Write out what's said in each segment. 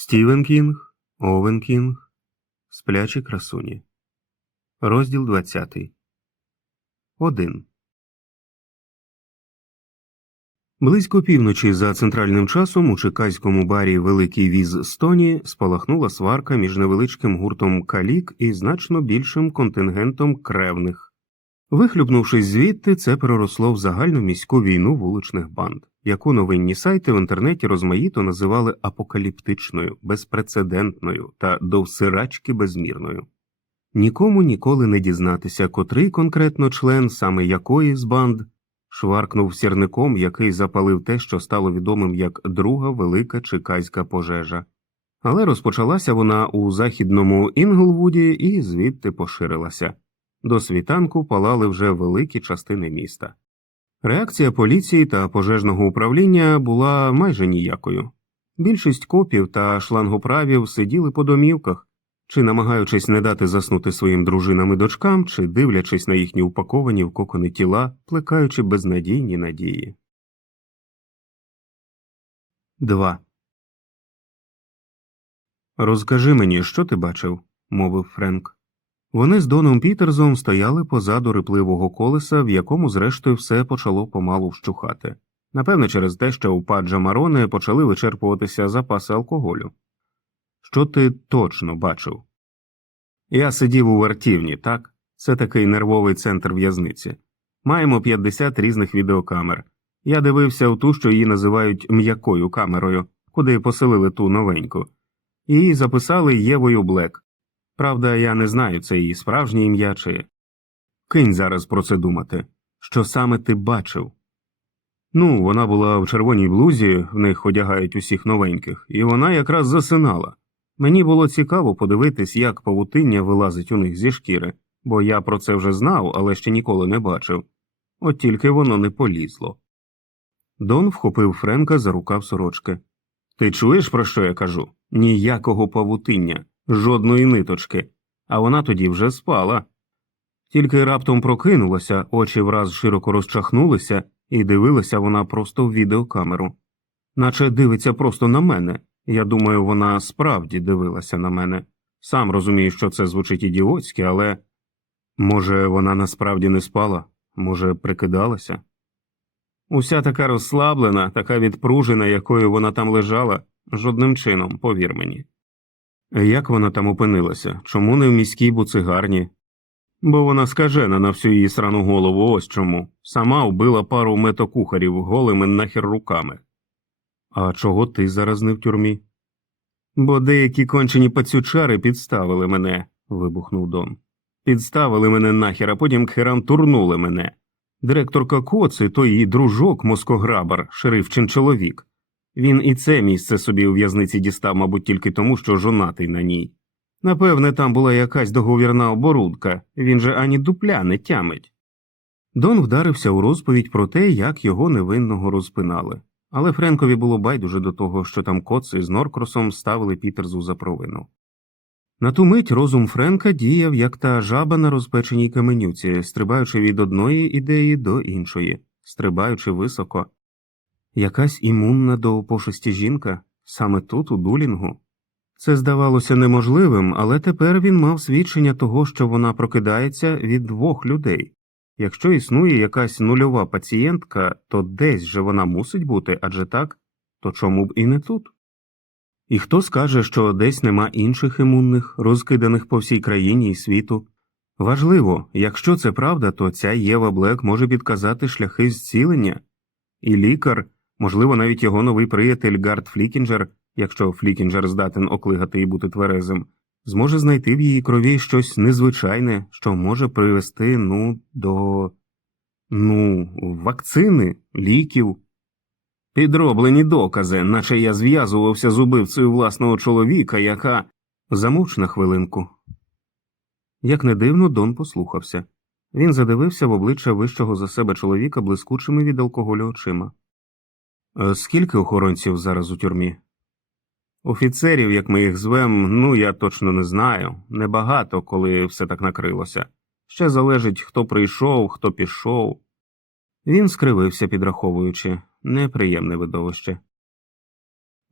Стівен Кінг, Овен Кінг, Сплячі красуні. Розділ 20. 1. Близько півночі за центральним часом у чекаському барі Великий віз Стоні спалахнула сварка між невеличким гуртом калік і значно більшим контингентом кревних. Вихлюпнувшись звідти, це переросло в загальну міську війну вуличних банд, яку новинні сайти в інтернеті розмаїто називали апокаліптичною, безпрецедентною та довсирачки безмірною. Нікому ніколи не дізнатися, котрий конкретно член саме якої з банд шваркнув сірником, який запалив те, що стало відомим як друга велика чекайська пожежа. Але розпочалася вона у західному Інглвуді і звідти поширилася. До світанку палали вже великі частини міста. Реакція поліції та пожежного управління була майже ніякою. Більшість копів та шлангоправів сиділи по домівках, чи намагаючись не дати заснути своїм дружинам і дочкам, чи дивлячись на їхні упаковані в кокони тіла, плекаючи безнадійні надії. 2. Розкажи мені, що ти бачив, мовив Френк. Вони з Доном Пітерзом стояли позаду рипливого колеса, в якому, зрештою, все почало помалу вщухати. Напевне, через те, що у паджа Марони почали вичерпуватися запаси алкоголю. Що ти точно бачив? Я сидів у вартівні, так? Це такий нервовий центр в'язниці. Маємо 50 різних відеокамер. Я дивився в ту, що її називають м'якою камерою, куди поселили ту новеньку. Її записали Євою Блек. Правда, я не знаю, це її справжнє ім'я чи. Кинь зараз про це думати. Що саме ти бачив? Ну, вона була в червоній блузі, в них одягають усіх новеньких, і вона якраз засинала. Мені було цікаво подивитись, як павутиння вилазить у них зі шкіри, бо я про це вже знав, але ще ніколи не бачив. От тільки воно не полізло. Дон вхопив Френка за рукав сорочки. Ти чуєш, про що я кажу? Ніякого павутиння жодної ниточки, а вона тоді вже спала. Тільки раптом прокинулася, очі враз широко розчахнулися, і дивилася вона просто в відеокамеру. Наче дивиться просто на мене. Я думаю, вона справді дивилася на мене. Сам розумію, що це звучить ідіотськи, але може, вона насправді не спала, може, прикидалася. Уся така розслаблена, така відпружена, якою вона там лежала, жодним чином, повір мені. Як вона там опинилася? Чому не в міській буцигарні? Бо вона скажена на всю її срану голову, ось чому. Сама вбила пару метокухарів голими нахер руками. А чого ти зараз не в тюрмі? Бо деякі кончені пацючари підставили мене, вибухнув Дон. Підставили мене нахер, а потім к херам турнули мене. Директорка Коци, то її дружок москограбар, шерифчин чоловік. Він і це місце собі у в'язниці дістав, мабуть, тільки тому, що жонатий на ній. Напевне, там була якась договірна оборудка, він же ані дупля не тямить. Дон вдарився у розповідь про те, як його невинного розпинали, але Френкові було байдуже до того, що там коци з Норкросом ставили Пітерзу за провину. На ту мить розум Френка діяв, як та жаба на розпеченій каменюці, стрибаючи від одної ідеї до іншої, стрибаючи високо. Якась імунна до пошесті жінка саме тут, у дулінгу. Це здавалося неможливим, але тепер він мав свідчення того, що вона прокидається від двох людей. Якщо існує якась нульова пацієнтка, то десь же вона мусить бути, адже так, то чому б і не тут? І хто скаже, що десь нема інших імунних, розкиданих по всій країні і світу? Важливо, якщо це правда, то ця Єва Блек може підказати шляхи зцілення, і лікар. Можливо, навіть його новий приятель Гард Флікінджер, якщо Флікінджер здатен оклигати і бути тверезим, зможе знайти в її крові щось незвичайне, що може привести ну, до ну, вакцини, ліків. Підроблені докази, наче я зв'язувався з убивцею власного чоловіка, яка. Замовч на хвилинку. Як не дивно, Дон послухався. Він задивився в обличчя вищого за себе чоловіка блискучими від алкоголю очима. «Е, Скільки охоронців зараз у тюрмі? Офіцерів, як ми їх звем, ну я точно не знаю. Небагато, коли все так накрилося. Ще залежить, хто прийшов, хто пішов. Він скривився, підраховуючи неприємне видовище.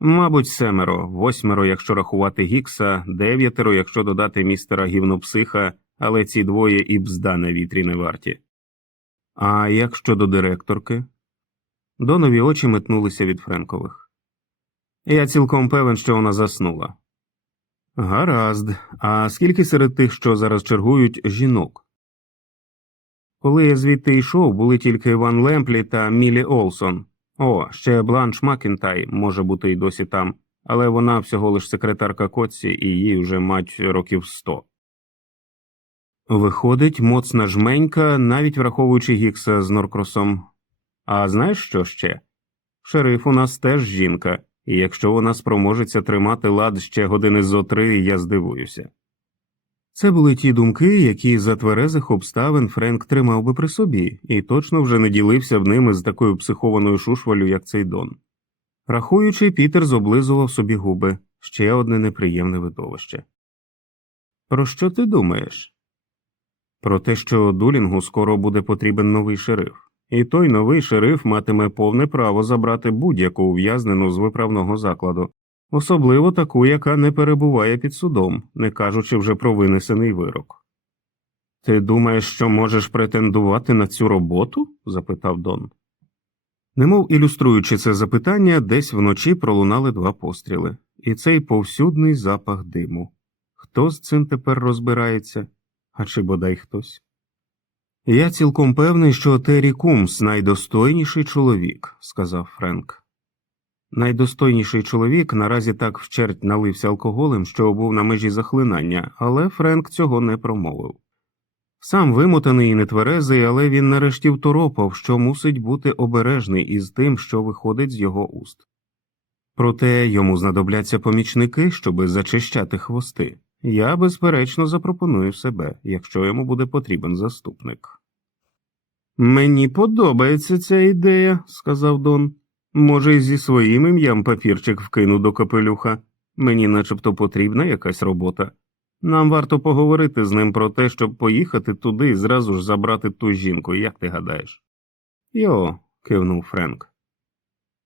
Мабуть, семеро, восьмеро, якщо рахувати Гікса, дев'ятеро, якщо додати містера гівнопсиха, але ці двоє і бзда на вітрі не варті. А як щодо директорки? Донові очі метнулися від Френкових. Я цілком певен, що вона заснула. Гаразд. А скільки серед тих, що зараз чергують, жінок? Коли я звідти йшов, були тільки Ван Лемплі та Мілі Олсон. О, ще Бланш Макінтай може бути й досі там, але вона всього лиш секретарка Котсі і їй вже мать років сто. Виходить, моцна жменька, навіть враховуючи Гікса з Норкросом. А знаєш що ще? Шериф у нас теж жінка, і якщо вона спроможеться тримати лад ще години зо три, я здивуюся. Це були ті думки, які за тверезих обставин Френк тримав би при собі, і точно вже не ділився б ними з такою психованою шушвалю, як цей Дон. Рахуючи, Пітер зоблизував собі губи ще одне неприємне видовище. Про що ти думаєш? Про те, що Дулінгу скоро буде потрібен новий шериф, і той новий шериф матиме повне право забрати будь-яку ув'язнену з виправного закладу, особливо таку, яка не перебуває під судом, не кажучи вже про винесений вирок. Ти думаєш, що можеш претендувати на цю роботу? запитав Дон. Немов ілюструючи це запитання, десь вночі пролунали два постріли, і цей повсюдний запах диму. Хто з цим тепер розбирається, а чи бодай хтось? Я цілком певний, що Террі Кумс найдостойніший чоловік, сказав Френк. Найдостойніший чоловік наразі так вчерть налився алкоголем, що був на межі захлинання, але Френк цього не промовив. Сам вимотаний і нетверезий, але він нарешті второпав, що мусить бути обережний із тим, що виходить з його уст. Проте йому знадобляться помічники, щоби зачищати хвости. Я, безперечно, запропоную себе, якщо йому буде потрібен заступник. Мені подобається ця ідея, сказав Дон. Може, і зі своїм ім'ям папірчик вкину до капелюха. Мені начебто потрібна якась робота. Нам варто поговорити з ним про те, щоб поїхати туди і зразу ж забрати ту жінку, як ти гадаєш? Йо, кивнув Френк.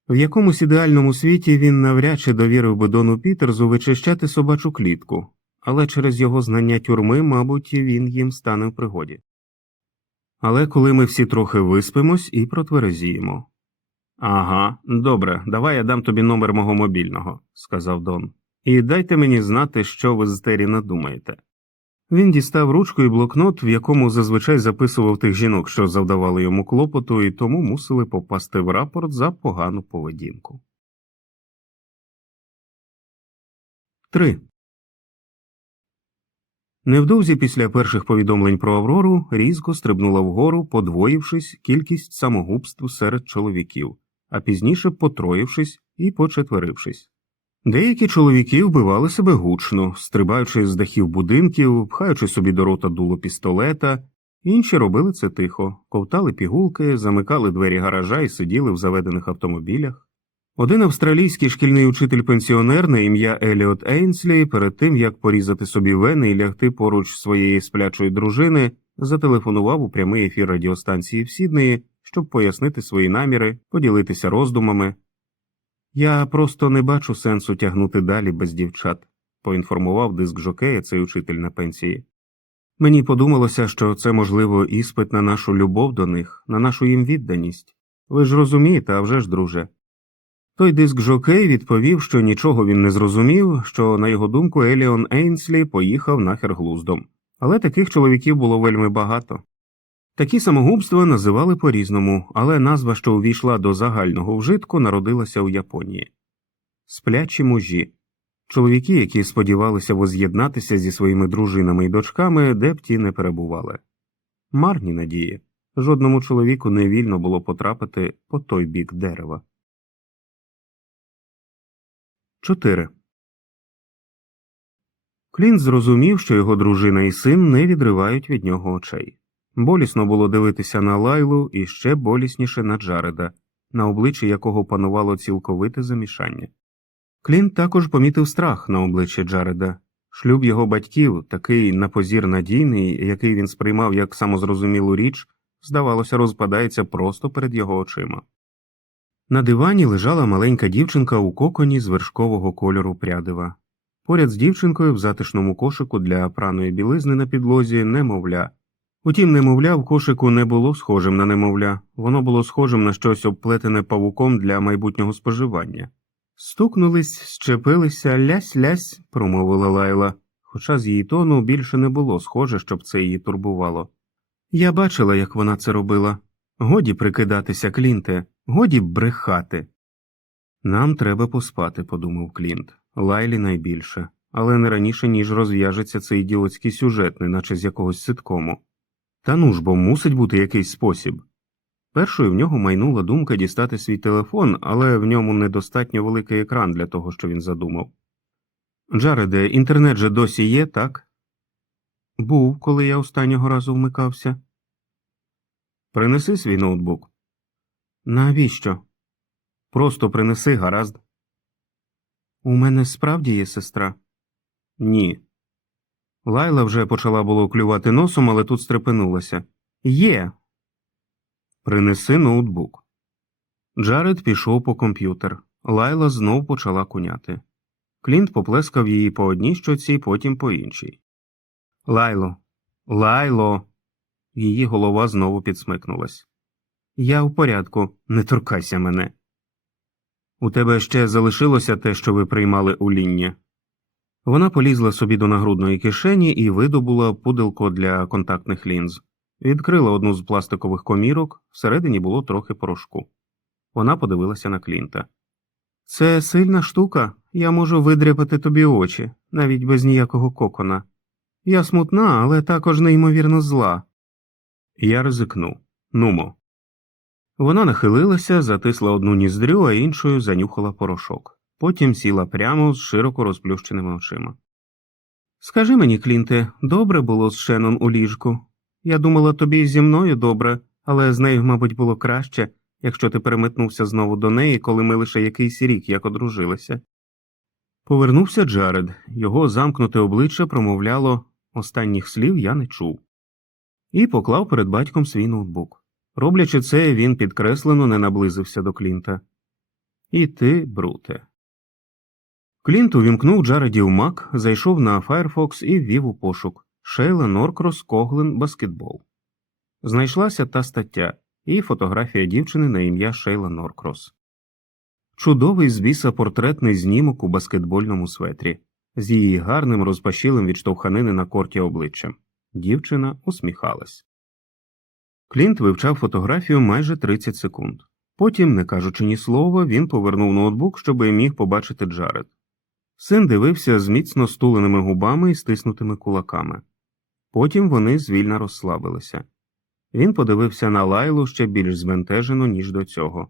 В якомусь ідеальному світі він навряд чи довірив би Дону Пітерзу вичищати собачу клітку, але через його знання тюрми, мабуть, він їм стане в пригоді. Але коли ми всі трохи виспимось і протверезіємо. Ага, добре, давай я дам тобі номер мого мобільного, сказав Дон, і дайте мені знати, що ви з Террі надумаєте. Він дістав ручку і блокнот, в якому зазвичай записував тих жінок, що завдавали йому клопоту, і тому мусили попасти в рапорт за погану поведінку. 3. Невдовзі після перших повідомлень про Аврору різко стрибнула вгору, подвоївшись кількість самогубств серед чоловіків, а пізніше потроївшись і почетверившись. Деякі чоловіки вбивали себе гучно, стрибаючи з дахів будинків, пхаючи собі до рота дуло пістолета, інші робили це тихо, ковтали пігулки, замикали двері гаража і сиділи в заведених автомобілях. Один австралійський шкільний учитель-пенсіонер на ім'я Еліот Ейнслі, перед тим як порізати собі вени і лягти поруч своєї сплячої дружини, зателефонував у прямий ефір радіостанції в Сіднеї, щоб пояснити свої наміри, поділитися роздумами. Я просто не бачу сенсу тягнути далі без дівчат, поінформував диск жокея цей учитель на пенсії. Мені подумалося, що це, можливо, іспит на нашу любов до них, на нашу їм відданість. Ви ж розумієте, а вже ж, друже. Той диск Жокей відповів, що нічого він не зрозумів, що, на його думку, Еліон Ейнслі поїхав нахер глуздом, але таких чоловіків було вельми багато. Такі самогубства називали по різному, але назва, що увійшла до загального вжитку, народилася у Японії сплячі мужі, чоловіки, які сподівалися воз'єднатися зі своїми дружинами і дочками, де б ті не перебували. Марні надії жодному чоловіку не вільно було потрапити по той бік дерева. 4. Клінт зрозумів, що його дружина і син не відривають від нього очей. Болісно було дивитися на лайлу і ще болісніше на Джареда, на обличчі якого панувало цілковите замішання. Клінт також помітив страх на обличчі Джареда. Шлюб його батьків, такий напозір надійний, який він сприймав як самозрозумілу річ, здавалося, розпадається просто перед його очима. На дивані лежала маленька дівчинка у коконі з вершкового кольору прядива. Поряд з дівчинкою в затишному кошику для праної білизни на підлозі немовля. Утім, немовля в кошику не було схожим на немовля, воно було схожим на щось обплетене павуком для майбутнього споживання. Стукнулись, щепилися, лясь-лясь, промовила Лайла, хоча з її тону більше не було схоже, щоб це її турбувало. Я бачила, як вона це робила. Годі прикидатися, Клінте, годі брехати. Нам треба поспати, подумав Клінт. Лайлі найбільше, але не раніше, ніж розв'яжеться цей ідіотський сюжет, неначе з якогось ситкому. Та ну ж бо мусить бути якийсь спосіб. Першою в нього майнула думка дістати свій телефон, але в ньому недостатньо великий екран для того, що він задумав. Джареде, інтернет же досі є, так? Був, коли я останнього разу вмикався. Принеси свій ноутбук. Навіщо? Просто принеси, гаразд. У мене справді є сестра? Ні. Лайла вже почала було клювати носом, але тут стрепенулася. Є. Принеси ноутбук. Джаред пішов по комп'ютер. Лайла знов почала куняти. Клінт поплескав її по одній щоці, потім по іншій. Лайло, лайло. Її голова знову підсмикнулась. Я в порядку, не торкайся мене. У тебе ще залишилося те, що ви приймали у ління. Вона полізла собі до нагрудної кишені і видобула пуделко для контактних лінз. Відкрила одну з пластикових комірок, всередині було трохи порошку. Вона подивилася на Клінта. Це сильна штука, я можу видряпати тобі очі, навіть без ніякого кокона. Я смутна, але також неймовірно зла. Я ризикну. Нумо. Вона нахилилася, затисла одну ніздрю, а іншою занюхала порошок. Потім сіла прямо з широко розплющеними очима. Скажи мені, Клінте, добре було з Шенон у ліжку. Я думала тобі зі мною добре, але з нею, мабуть, було краще, якщо ти переметнувся знову до неї, коли ми лише якийсь рік як одружилися. Повернувся Джаред, його замкнуте обличчя промовляло останніх слів я не чув, і поклав перед батьком свій ноутбук. Роблячи це, він підкреслено не наблизився до Клінта. І ти, Бруте. Клінт увімкнув Джаредів Мак, зайшов на Firefox і ввів у пошук Шейла Норкрос Коглен Баскетбол. Знайшлася та стаття і фотографія дівчини на ім'я Шейла Норкрос. Чудовий з біса портретний знімок у баскетбольному светрі, з її гарним розпашілим від штовханини на корті обличчям. Дівчина усміхалась. Клінт вивчав фотографію майже 30 секунд. Потім, не кажучи ні слова, він повернув ноутбук, щоб міг побачити Джаред. Син дивився з міцно стуленими губами і стиснутими кулаками. Потім вони звільно розслабилися. Він подивився на лайлу ще більш збентежено, ніж до цього.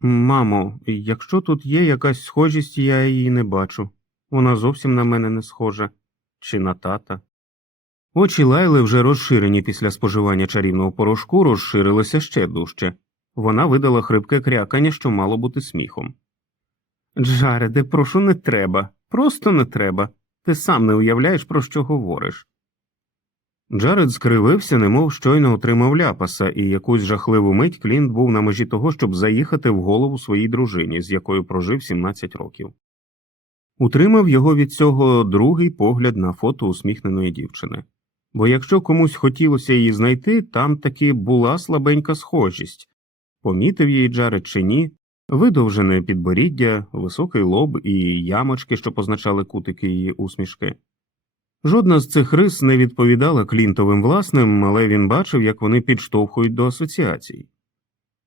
Мамо, якщо тут є якась схожість, я її не бачу. Вона зовсім на мене не схожа, чи на тата. Очі лайли, вже розширені після споживання чарівного порошку, розширилися ще дужче. Вона видала хрипке крякання, що мало бути сміхом. Джареде, прошу, не треба, просто не треба. Ти сам не уявляєш, про що говориш. Джаред скривився, немов щойно отримав ляпаса, і якусь жахливу мить Клінт був на межі того, щоб заїхати в голову своїй дружині, з якою прожив 17 років. Утримав його від цього другий погляд на фото усміхненої дівчини. Бо якщо комусь хотілося її знайти, там таки була слабенька схожість помітив її Джаред чи ні, видовжене підборіддя, високий лоб і ямочки, що позначали кутики її усмішки. Жодна з цих рис не відповідала Клінтовим власним, але він бачив, як вони підштовхують до асоціацій.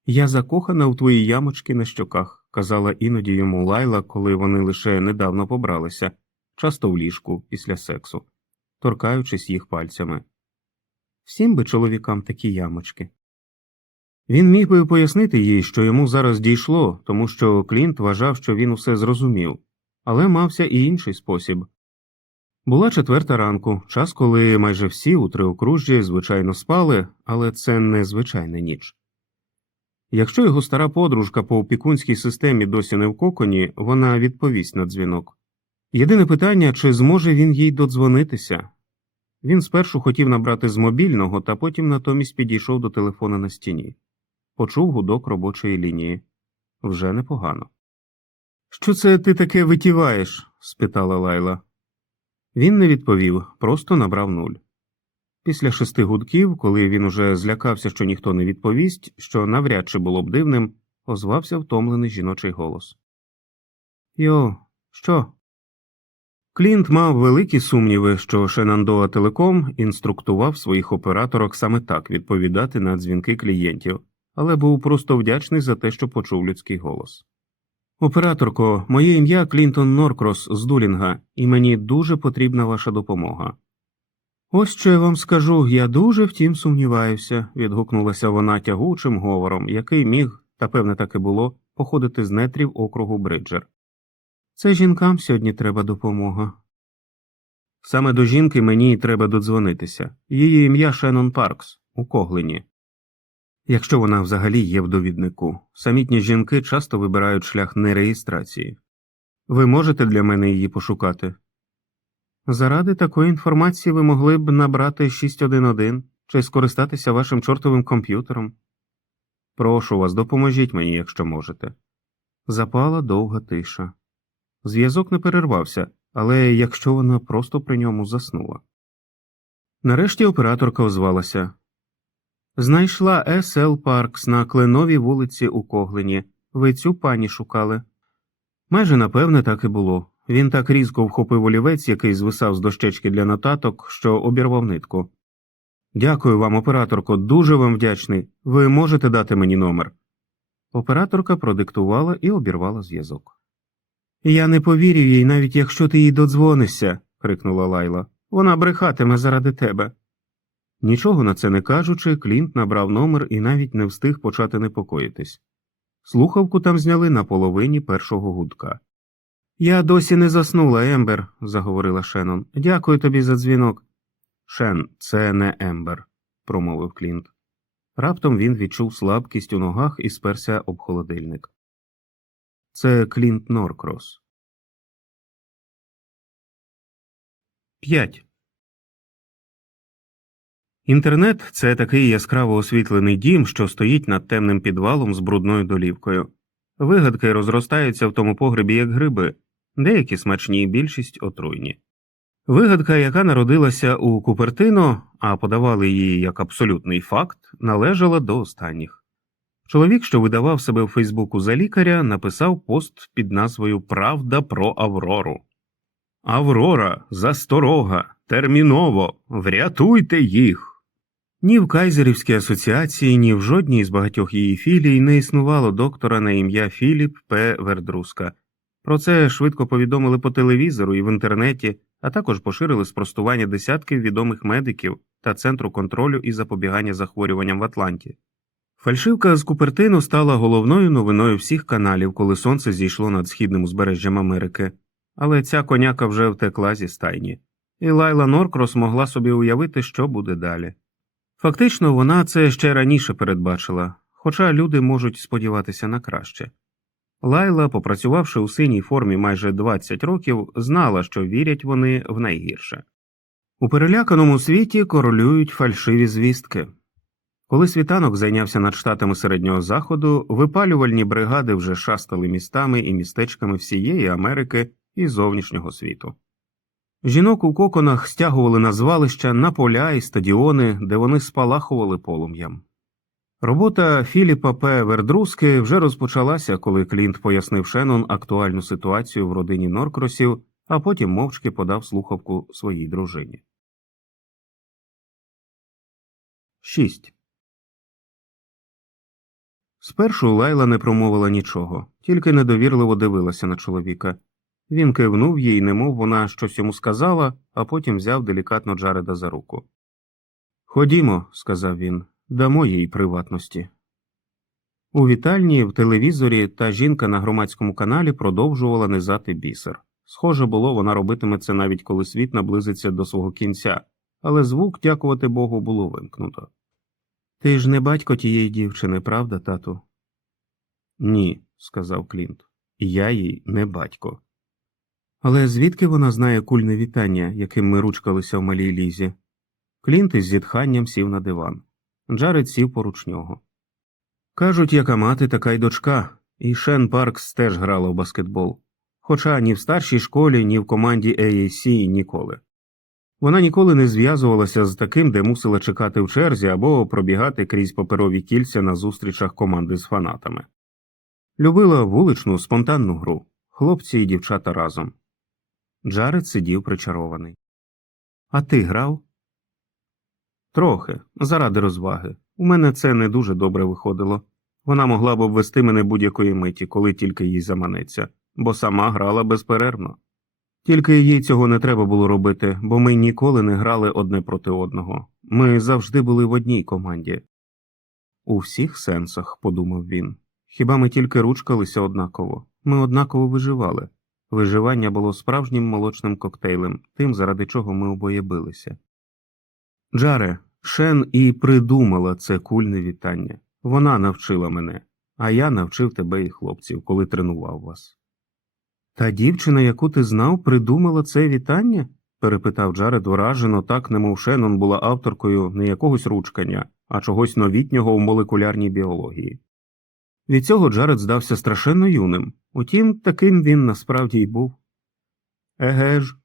Я закохана в твої ямочки на щоках, казала іноді йому Лайла, коли вони лише недавно побралися, часто в ліжку після сексу, торкаючись їх пальцями. Всім би чоловікам такі ямочки. Він міг би пояснити їй, що йому зараз дійшло, тому що Клінт вважав, що він усе зрозумів, але мався і інший спосіб. Була четверта ранку, час, коли майже всі у триокружжі звичайно спали, але це не звичайна ніч. Якщо його стара подружка по опікунській системі досі не в коконі, вона відповість на дзвінок. Єдине питання, чи зможе він їй додзвонитися. Він спершу хотів набрати з мобільного, та потім натомість підійшов до телефона на стіні. почув гудок робочої лінії. Вже непогано. Що це ти таке витіваєш? спитала Лайла. Він не відповів, просто набрав нуль. Після шести гудків, коли він уже злякався, що ніхто не відповість, що навряд чи було б дивним, озвався втомлений жіночий голос. Йо, що? Клінт мав великі сумніви, що Шенандоа Телеком інструктував своїх операторок саме так відповідати на дзвінки клієнтів, але був просто вдячний за те, що почув людський голос. Операторко, моє ім'я Клінтон Норкрос з Дулінга, і мені дуже потрібна ваша допомога. Ось що я вам скажу, я дуже втім сумніваюся, відгукнулася вона тягучим говором, який міг, та певне так і було, походити з нетрів округу Бриджер. Це жінкам сьогодні треба допомога. Саме до жінки мені й треба додзвонитися. Її ім'я Шеннон Паркс у Коглині. Якщо вона взагалі є в довіднику, самітні жінки часто вибирають шлях нереєстрації. Ви можете для мене її пошукати? Заради такої інформації ви могли б набрати 611 чи скористатися вашим чортовим комп'ютером. Прошу вас, допоможіть мені, якщо можете. Запала довга тиша. Зв'язок не перервався, але якщо вона просто при ньому заснула. Нарешті операторка озвалася. Знайшла С.Л. Паркс на кленовій вулиці у Коглині. Ви цю пані шукали. Майже напевне так і було. Він так різко вхопив олівець, який звисав з дощечки для нотаток, що обірвав нитку. Дякую вам, операторко, дуже вам вдячний. Ви можете дати мені номер. Операторка продиктувала і обірвала зв'язок. Я не повірю їй, навіть якщо ти їй додзвонишся, крикнула Лайла. Вона брехатиме заради тебе. Нічого на це не кажучи, Клінт набрав номер і навіть не встиг почати непокоїтись. Слухавку там зняли на половині першого гудка. Я досі не заснула, Ембер, заговорила Шеннон. Дякую тобі за дзвінок. Шен, це не Ембер, промовив Клінт. Раптом він відчув слабкість у ногах і сперся об холодильник. Це Клінт Норкрос. 5. Інтернет це такий яскраво освітлений дім, що стоїть над темним підвалом з брудною долівкою. Вигадки розростаються в тому погребі як гриби, деякі смачні, більшість отруйні. Вигадка, яка народилася у Купертино, а подавали її як абсолютний факт, належала до останніх. Чоловік, що видавав себе в Фейсбуку за лікаря, написав пост під назвою Правда про Аврору. Аврора, засторога, терміново, врятуйте їх. Ні в Кайзерівській асоціації, ні в жодній з багатьох її філій не існувало доктора на ім'я Філіп П. Вердруска. Про це швидко повідомили по телевізору і в інтернеті, а також поширили спростування десятків відомих медиків та Центру контролю і запобігання захворюванням в Атланті. Фальшивка з Купертину стала головною новиною всіх каналів, коли сонце зійшло над східним узбережжям Америки, але ця коняка вже втекла зі стайні, і Лайла Норкрос могла собі уявити, що буде далі. Фактично, вона це ще раніше передбачила, хоча люди можуть сподіватися на краще. Лайла, попрацювавши у синій формі майже 20 років, знала, що вірять вони в найгірше. У переляканому світі королюють фальшиві звістки. Коли світанок зайнявся над штатами середнього заходу, випалювальні бригади вже шастали містами і містечками всієї Америки і зовнішнього світу. Жінок у коконах стягували на звалища, на поля і стадіони, де вони спалахували полум'ям. Робота Філіпа П. Вердруски вже розпочалася, коли Клінт пояснив Шеннон актуальну ситуацію в родині Норкросів, а потім мовчки подав слухавку своїй дружині. 6. Спершу Лайла не промовила нічого, тільки недовірливо дивилася на чоловіка. Він кивнув їй, немов вона щось йому сказала, а потім взяв делікатно Джареда за руку. Ходімо, сказав він, дамо їй приватності. У вітальні, в телевізорі та жінка на громадському каналі продовжувала низати бісер. Схоже було, вона робитиме це навіть коли світ наблизиться до свого кінця, але звук, дякувати Богу, було вимкнуто. Ти ж не батько тієї дівчини, правда, тату? Ні, сказав Клінт. Я їй не батько. Але звідки вона знає кульне вітання, яким ми ручкалися в малій лізі? Клінт із зітханням сів на диван. Джаред сів поруч нього. Кажуть, яка мати, така й дочка, і Шен Паркс теж грала в баскетбол. Хоча ні в старшій школі, ні в команді AAC ніколи. Вона ніколи не зв'язувалася з таким, де мусила чекати в черзі або пробігати крізь паперові кільця на зустрічах команди з фанатами. Любила вуличну спонтанну гру, хлопці і дівчата разом. Джаред сидів причарований. А ти грав? Трохи, заради розваги. У мене це не дуже добре виходило. Вона могла б обвести мене будь-якої миті, коли тільки їй заманеться, бо сама грала безперервно. Тільки їй цього не треба було робити, бо ми ніколи не грали одне проти одного. Ми завжди були в одній команді. У всіх сенсах, подумав він. Хіба ми тільки ручкалися однаково, ми однаково виживали. Виживання було справжнім молочним коктейлем, тим, заради чого ми обоє билися. Джаре, Шен і придумала це кульне вітання. Вона навчила мене, а я навчив тебе і хлопців, коли тренував вас. Та дівчина, яку ти знав, придумала це вітання? перепитав Джаред вражено, так немов Шеннон була авторкою не якогось ручкання, а чогось новітнього у молекулярній біології. Від цього Джаред здався страшенно юним, утім, таким він насправді й був. Еге ж.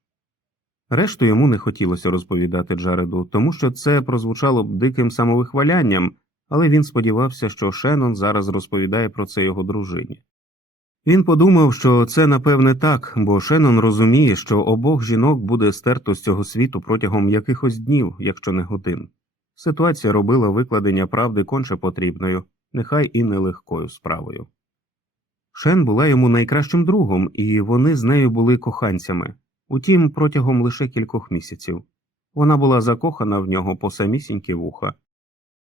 Решту йому не хотілося розповідати Джареду, тому що це прозвучало б диким самовихвалянням, але він сподівався, що Шеннон зараз розповідає про це його дружині. Він подумав, що це напевне так, бо Шеннон розуміє, що обох жінок буде стерто з цього світу протягом якихось днів, якщо не годин. Ситуація робила викладення правди конче потрібною, нехай і нелегкою справою. Шен була йому найкращим другом, і вони з нею були коханцями, утім, протягом лише кількох місяців. Вона була закохана в нього по самісінькі вуха.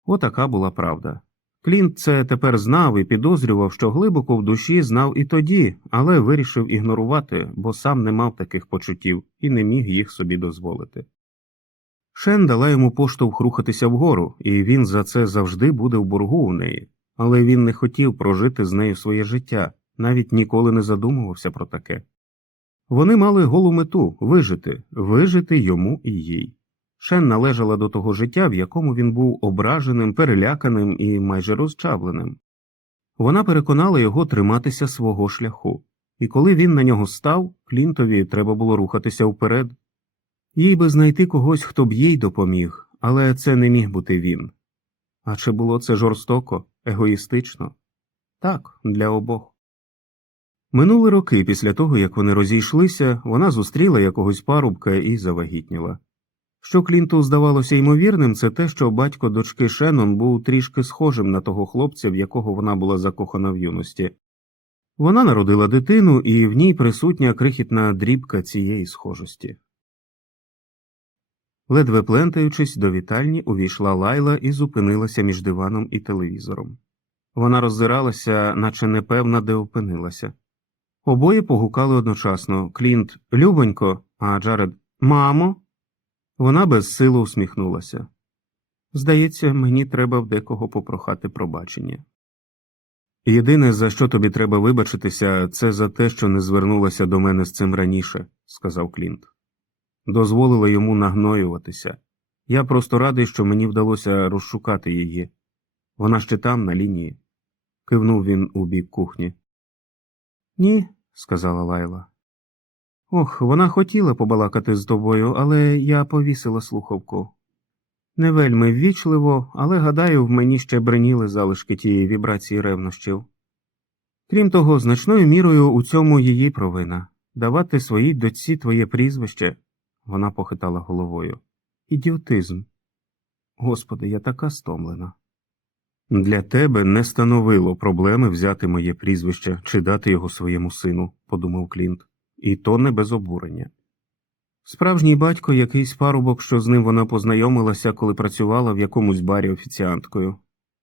Отака була правда. Клінт це тепер знав і підозрював, що глибоко в душі знав і тоді, але вирішив ігнорувати, бо сам не мав таких почуттів і не міг їх собі дозволити. Шен дала йому поштовх рухатися вгору, і він за це завжди буде в боргу у неї, але він не хотів прожити з нею своє життя, навіть ніколи не задумувався про таке. Вони мали голу мету вижити, вижити йому і їй. Шен належала до того життя, в якому він був ображеним, переляканим і майже розчавленим. Вона переконала його триматися свого шляху, і коли він на нього став, Клінтові треба було рухатися вперед. Їй би знайти когось, хто б їй допоміг, але це не міг бути він. А чи було це жорстоко, егоїстично? Так, для обох. Минули роки після того, як вони розійшлися, вона зустріла якогось парубка і завагітніла. Що Клінту здавалося ймовірним, це те, що батько дочки Шеннон був трішки схожим на того хлопця, в якого вона була закохана в юності. Вона народила дитину, і в ній присутня крихітна дрібка цієї схожості. Ледве плентаючись до вітальні, увійшла лайла і зупинилася між диваном і телевізором. Вона роззиралася, наче непевна, де опинилася. Обоє погукали одночасно Клінт Любонько, а Джаред Мамо. Вона безсило усміхнулася. Здається, мені треба в декого попрохати пробачення. Єдине, за що тобі треба вибачитися, це за те, що не звернулася до мене з цим раніше, сказав Клінт. Дозволила йому нагноюватися. Я просто радий, що мені вдалося розшукати її. Вона ще там, на лінії. Кивнув він у бік кухні. Ні, сказала Лайла. Ох, вона хотіла побалакати з тобою, але я повісила слухавку. Не вельми ввічливо, але, гадаю, в мені ще бреніли залишки тієї вібрації ревнощів. Крім того, значною мірою у цьому її провина давати своїй дочці твоє прізвище, вона похитала головою. Ідіотизм. Господи, я така стомлена. Для тебе не становило проблеми взяти моє прізвище чи дати його своєму сину, подумав Клінт і то не без обурення. Справжній батько якийсь парубок, що з ним вона познайомилася, коли працювала в якомусь барі офіціанткою.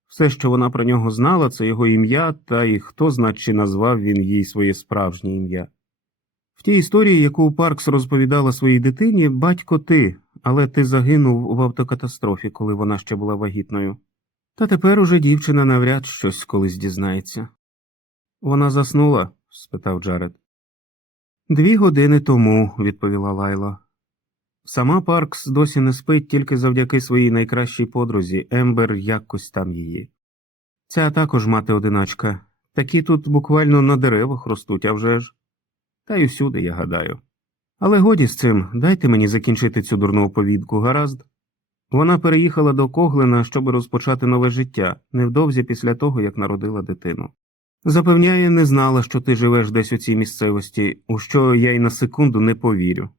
Все, що вона про нього знала, це його ім'я, та й хто знать, чи назвав він їй своє справжнє ім'я. В тій історії, яку Паркс розповідала своїй дитині, батько ти, але ти загинув в автокатастрофі, коли вона ще була вагітною. Та тепер уже дівчина навряд щось колись дізнається. Вона заснула? спитав Джаред. Дві години тому, відповіла Лайла. Сама Паркс досі не спить тільки завдяки своїй найкращій подрузі, Ембер якось там її. Ця також мати одиначка. Такі тут буквально на деревах ростуть, а вже ж. Та й усюди, я гадаю. Але годі з цим, дайте мені закінчити цю дурну оповідку, гаразд. Вона переїхала до Коглина, щоб розпочати нове життя, невдовзі після того, як народила дитину. Запевняє, не знала, що ти живеш десь у цій місцевості, у що я й на секунду не повірю.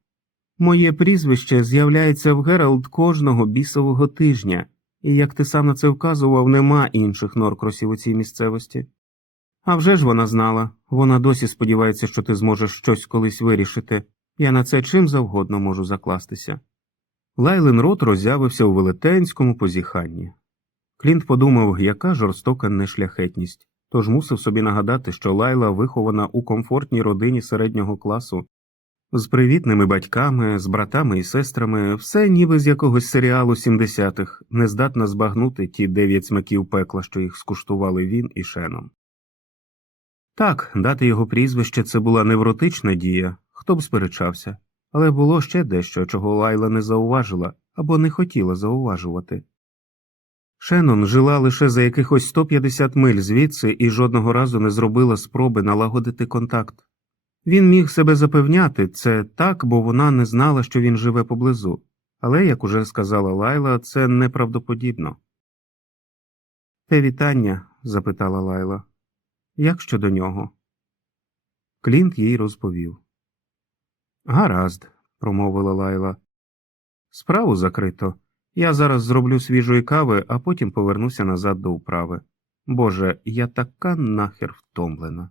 Моє прізвище з'являється в Гералд кожного бісового тижня, і як ти сам на це вказував, нема інших норкросів у цій місцевості. А вже ж вона знала, вона досі сподівається, що ти зможеш щось колись вирішити. Я на це чим завгодно можу закластися. Лайлен рот роззявився у велетенському позіханні. Клінт подумав, яка жорстока нешляхетність, тож мусив собі нагадати, що Лайла вихована у комфортній родині середнього класу, з привітними батьками, з братами і сестрами, все ніби з якогось серіалу 70-х, не здатна збагнути ті дев'ять смаків пекла, що їх скуштували він і Шеном. Так, дати його прізвище це була невротична дія, хто б сперечався, але було ще дещо, чого Лайла не зауважила або не хотіла зауважувати. Шеннон жила лише за якихось 150 миль звідси і жодного разу не зробила спроби налагодити контакт. Він міг себе запевняти це так, бо вона не знала, що він живе поблизу, але, як уже сказала Лайла, це неправдоподібно. Те вітання? запитала Лайла. Як щодо нього? Клінт їй розповів. Гаразд, промовила Лайла. Справу закрито. Я зараз зроблю свіжої кави, а потім повернуся назад до управи. Боже, я така нахер втомлена.